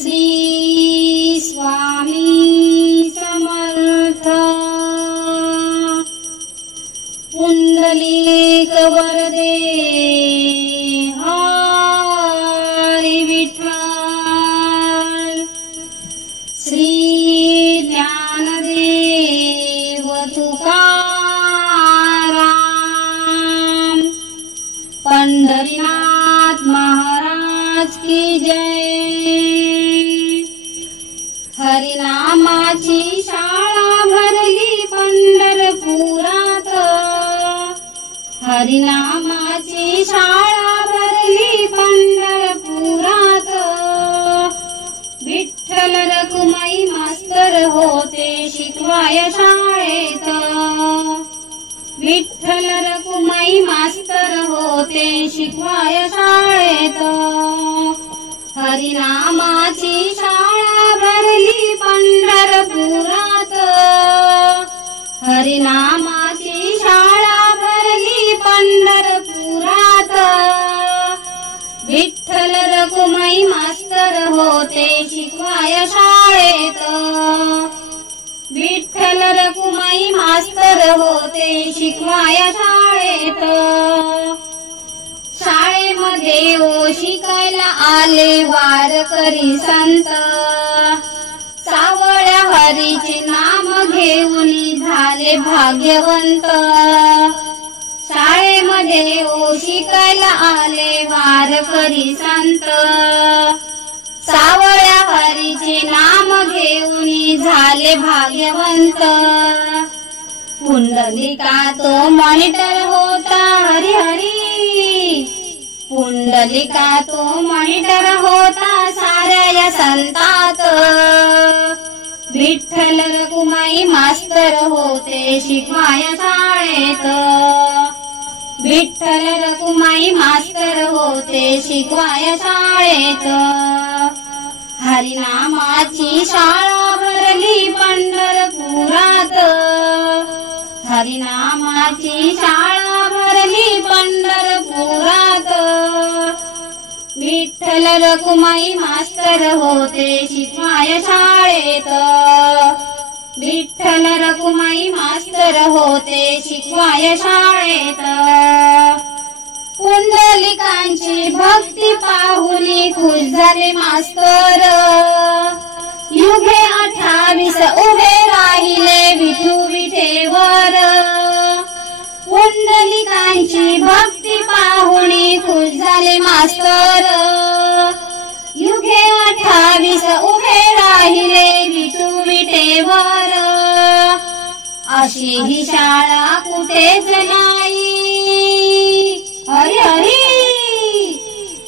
श्री स्वामी समर्थ। पुंडलिक वरदे हरी विठ्ठल। श्री ज्ञानदेव तुकाराम। पंढरीनाथ महाराज की जय। हरिनामाची शाळा भरली पंढरपुरात। हरिनामाची शाळा भरली पंढरपुरात। विठ्ठल रखुमाई मास्तर होते शिकवाय शाळेत। विठ्ठल रखुमाई मास्तर होते शिकवाय शाळेत। हरिनामाची शाळा भरली पंढरपुरात। हरिनामाची शाळा भरली पंढरपुरात। विठ्ठल रखुमाई मास्तर होते शिकवाय शाळेत। विठ्ठल रखुमाई मास्तर होते शिकवाय शाळेत। शाळेमध्ये शिकायला आले वारकरी संत। सावळ्या हरीचे नाम घेऊन झाले भाग्यवंत। शाळेमध्ये शिकायला आले वारकरी संत। सावळ्या हरीचे नाम घेऊन झाले भाग्यवंत। पुंडलिका तो मॉनिटर होता हरी हरी। पुंडलिका तो मॉनिटर होता साऱ्या या संतात। विठ्ठल रखुमाई मास्तर होते शिकवाय शाळेत। विठ्ठल रखुमाई मास्तर होते शिकवाय शाळेत। हरिनामाची शाळा भरली पंढरपुरात। हरिनामाची शाळा भरली पंढरपुरात। विठ्ठल रखुमाई मास्तर होते शिकवाय शाळेत। विठ्ठल रखुमाई मास्तर होते शिकवाय शाळेत। पुंडलिकांची भक्ती पाहून खुश झाले मास्तर। युगे 28 उभे राहिले विठू विठेवर। पुंडलिकांची भक्ती पाहून खुश झाले मास्तर। युगे 28 उभे राहिले विठू विठेवर। अशी ही शाळा कुठेच नाही हरी हरी।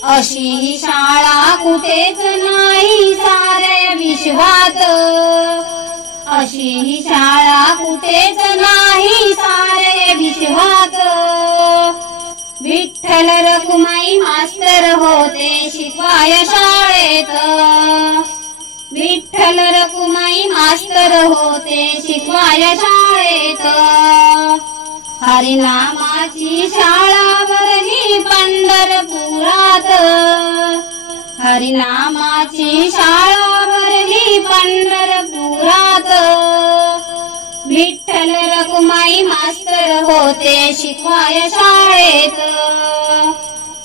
अशी ही शाळा कुठेच नाही साऱ्या विश्वात। अशी ही शाळा कुठेच नाही साऱ्या विश्वात। विठ्ठल रखुमाई मास्तर होते शिकवाय शाळेत। विठ्ठल रखुमाई मास्तर होते शिकवाय शाळेत। हरिनामाची शाळा भरली पंढरपुरात। हरिनामाची शाळा भरली पंढरपुरात। विठ्ठल रखुमाई मास्तर होते शिकवाय शाळेत।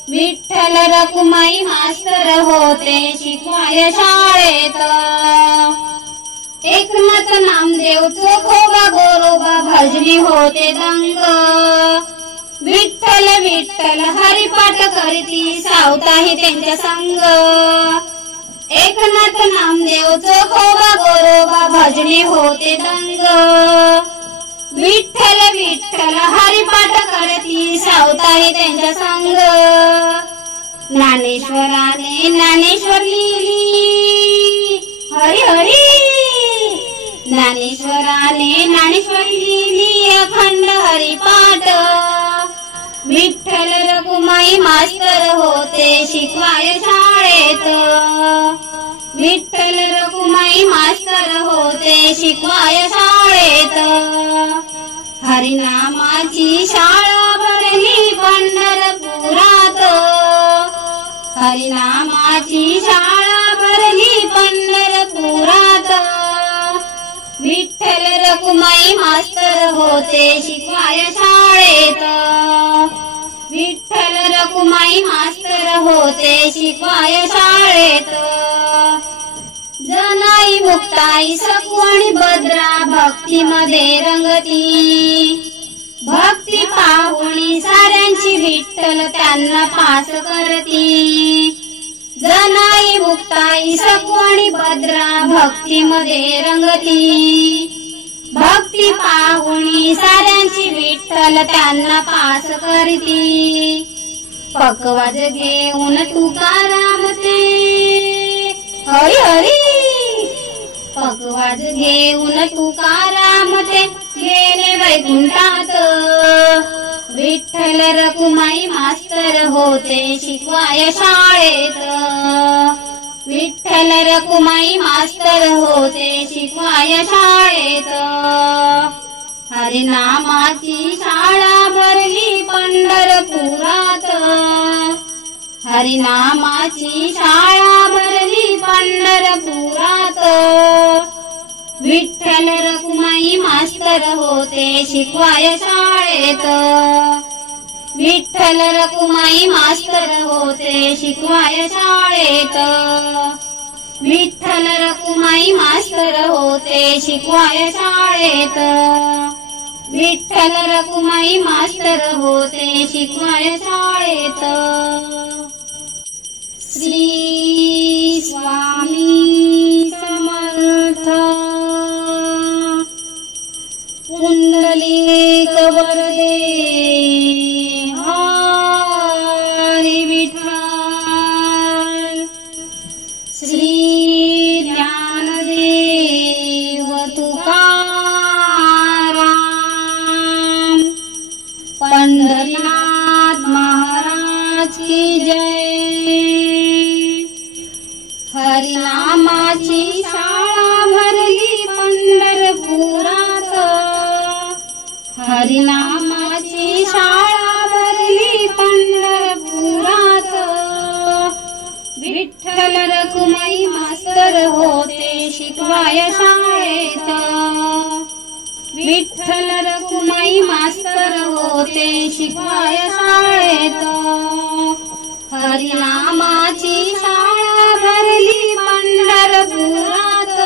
विठ्ठल रखुमाई मास्तर होते शिकवाय शाळेत। एकनाथ नामदेव चोखोबा गोरोबा भजनी होते दंग। विठ्ठल विठ्ठल हरिपाठ करती सावताही त्यांच्या संग। एकनाथ नामदेव चोखोबा गोरोबा भजनी होते दंग। विठ्ठल विठ्ठल हरिपाठ करती सावताही त्यांच्या संग। ज्ञानेश्वराने ज्ञानेश्वर लिहिली हरी हरी। ज्ञानेश्वराने ज्ञानेश्वर लिहिली अखंड हरिपाठ। विठ्ठल रखुमाई मास्तर होते शिकवाय शाळेत। विठ्ठल रखुमाई मास्तर होते शिकवाय शाळेत। हरिनामाची शाळा भरली पंढरपुरात। हरिनामाची शाळा भरली शिकवाय शाळेत. विठ्ठल रखुमाई मास्तर होते शिकवाय शाळेत. जनाई मुक्ताई सकू आणि भद्रा भक्तीमध्ये रंगती. भक्ती पाहुणी साऱ्यांची विठ्ठल त्यांना पास करती. जनाई मुक्ताई सकू आणि भद्रा भक्तीमध्ये रंगती. भक्ती पाहुणी साऱ्यांची विठ्ठल त्यांना पास करती. पकवाज घेऊन तुकाराम ते हरी हरी. पकवाज घेऊन तुकाराम ते गेले वैकुंठात. विठ्ठल रखुमाई मास्तर होते शिकवाय शाळेत. विठ्ठल रखुमाई मास्तर होते शिकवाय शाळेत. हरिनामाची शाळा भरली पंढरपुरात. हरिनामाची शाळा भरली पंढरपुरात. विठ्ठल रखुमाई मास्तर होते शिकवाय शाळेत. विठ्ठल रखुमाई मास्तर होते शिकवाय शाळेत. विठ्ठल रखुमाई मास्तर होते शिकवाय शाळेत. विठ्ठल रखुमाई मास्तर होते शिकवाय शाळेत. श्री स्वामी समर्थ. पुंडलिक वरदे हरी विठ्ठल. श्री ज्ञानदेव तुकाराम. पंढरीनाथ महाराज की जय. हरिनामाची शाळा भरली पंढरपुरात. हरिनामाची शाळा भरली पंढरपुरात. विठ्ठल रखुमाई मास्तर होते शिकवाय शाळेत. विठ्ठल रखुमाई मास्तर होते शिकवाय शाळेत. हरिनामाची शाळा भरली पंढरपुरात.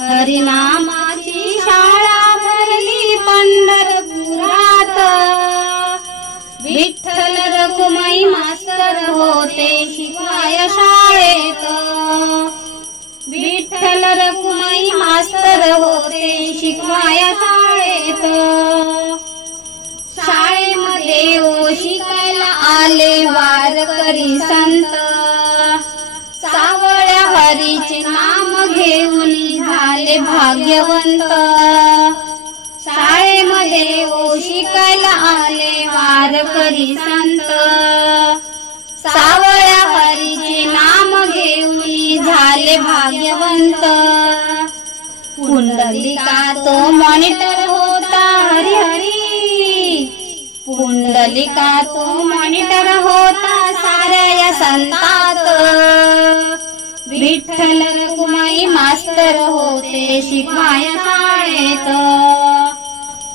हरिनामाची शाळा भरली पंढरपुरात. विठ्ठल रखुमाई मास्तर होते शिकवाय शाळेत. विठ्ठल रखुमाई मास्तर होते शिकवाय शाळेत. शाळेमध्ये शिकायला आले वारकरी संत. सावळ्या हरीचे नाम घेऊन झाले भाग्यवंत. शाळेमध्ये शिकायला आले वारकरी संत. सावळ्या हरीचे नाम घेऊन झाले भाग्यवंत. पुंडलिका तो मॉनिटर होता हरी हरी. पुंडलिका तो मॉनिटर होता साऱ्या या संतात. विठ्ठल रखुमाई मास्तर होते शिकवाय शाळेत.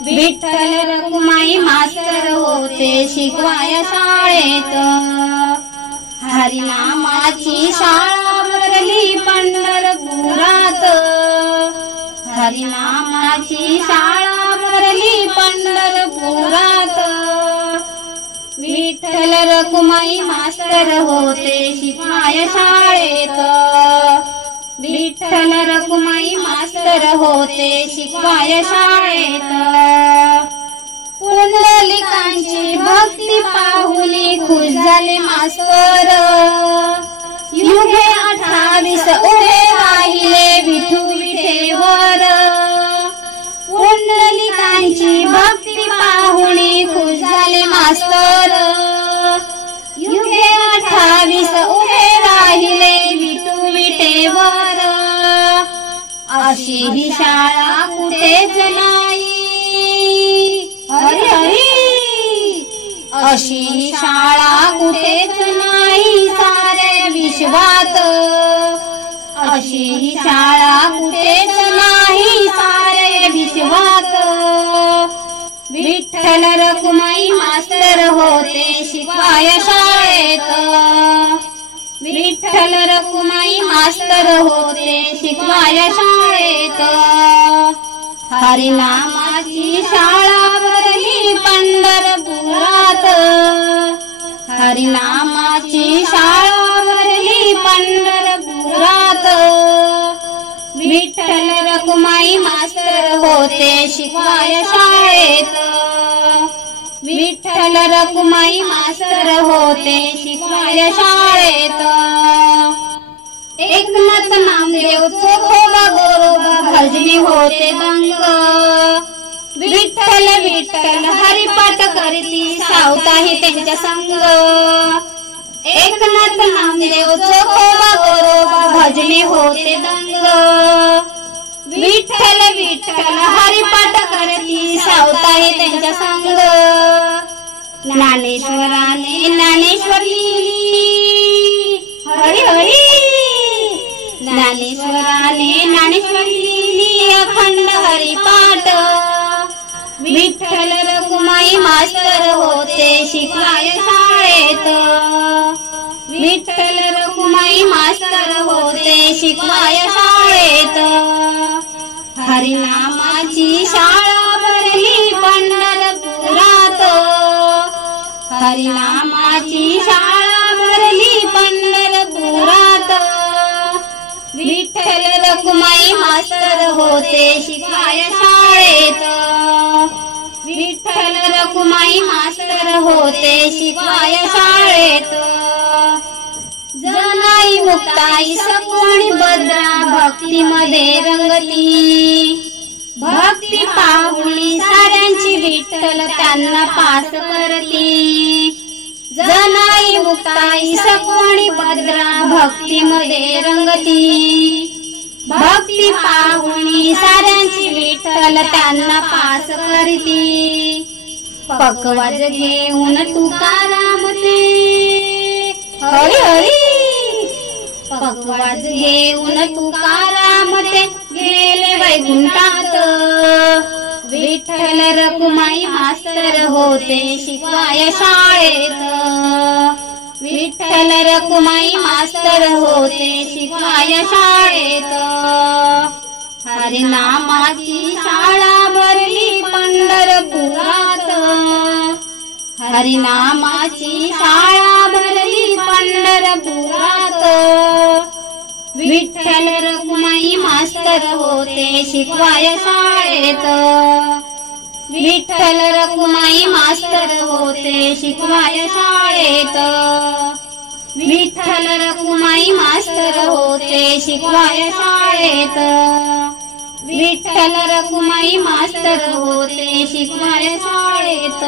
विठ्ठल रखुमाई मास्तर होते शिकवाय शाळेत. हरिनामाची शाळा भरली पंढरपुरात. हरिनामाची शाळा भरली पंढरपुरात. विठ्ठल रखुमाई मास्तर होते शिकवाय शाळेत. विठ्ठल रखुमाई मास्तर होते शिकवाय शाळेत. पुंडलिकांची भक्ती पाहुनी खुश झाले मास्तर. युगे 28 उभे राहिले विठू विठेवर. पुंडलिकांची भक्ती पाहुनी खुश झाले मास्तर. युगे 28 उभे राहिले विठू विठेवर. अशी ही शाळा कुठेच नाही हरी हरी. अशी ही शाळा कुठेच नाही साऱ्या विश्वात. अशी ही शाळा कुठेच नाही साऱ्या विश्वात. विठ्ठल रखुमाई मास्तर होते शिकवाय शाळेत. विठ्ठल रखुमाई मास्तर होते शिकवाय शाळेत. हरिनामाची शाळा भरली पंढरपुरात. हरिनामाची शाळा भरली पंढरपुरात. विठ्ठल रखुमाई मास्तर होते शिकवाय शाळेत. विठ्ठल रखुमाई मास्तर होते शिकवाय शाळेत. एकनाथ नामदेव चोखोबा गोरोबा भजनी होते दंग. विठ्ठल विठ्ठल हरिपाठ करती सावताही त्यांच्या संग. एकनाथ नामदेव चोखोबा गोरोबा भजनी होते दंग. विठ्ठल विठ्ठल हरिपाठ करती सावताही त्यांच्या संग. ज्ञानेश्वराने ज्ञानेश्वर लिहिली हरी हरी. ज्ञानेश्वराने ज्ञानेश्वर लिहिली अखंड हरिपाठ. विठ्ठल रखुमाई मास्तर होते शिकवाय शाळेत. विठ्ठल रखुमाई मास्तर होते शिकवाय शाळेत. हरिनामाची शाळा भरली पंढरपुरात. हरिनामाची शाळा भरली पंढरपुरात. विठ्ठल रखुमाई मास्तर होते शिकवाय शाळेत. विठ्ठल रखुमाई मास्तर होते शिकवाय शाळेत. जनाई मुक्ताई सगुणी भद्रा भक्तीमध्ये रंगती. भक्ती पाहुणी साऱ्यांची विठ्ठल त्यांना पास करती. जनाई मुक्ताई सगुणी भद्रा भक्तीमध्ये रंगती. भक्ती पाहुणी साऱ्यांची विठ्ठल त्यांना पास करती. पकवाज घेऊन तुकाराम ते हरी हरी. पकवाज घेऊन तुकाराम ते गेले वैकुंठात. विठ्ठल रखुमाई मास्तर होते शिकवाय शाळेत. विठ्ठल रखुमाई मास्तर होते शिकवाय शाळेत. हरिनामाची शाळा भरली पंढरपुरात. हरिनामाची शाळा भरली पंढरपुरात. विठ्ठल रखुमाई मास्तर होते शिकवाय शाळेत. विठ्ठल रखुमाई मास्तर होते शिकवाय शाळेत. विठ्ठल रखुमाई मास्तर होते शिकवाय शाळेत. विठ्ठल रखुमाई मास्तर होते शिकवाय शाळेत.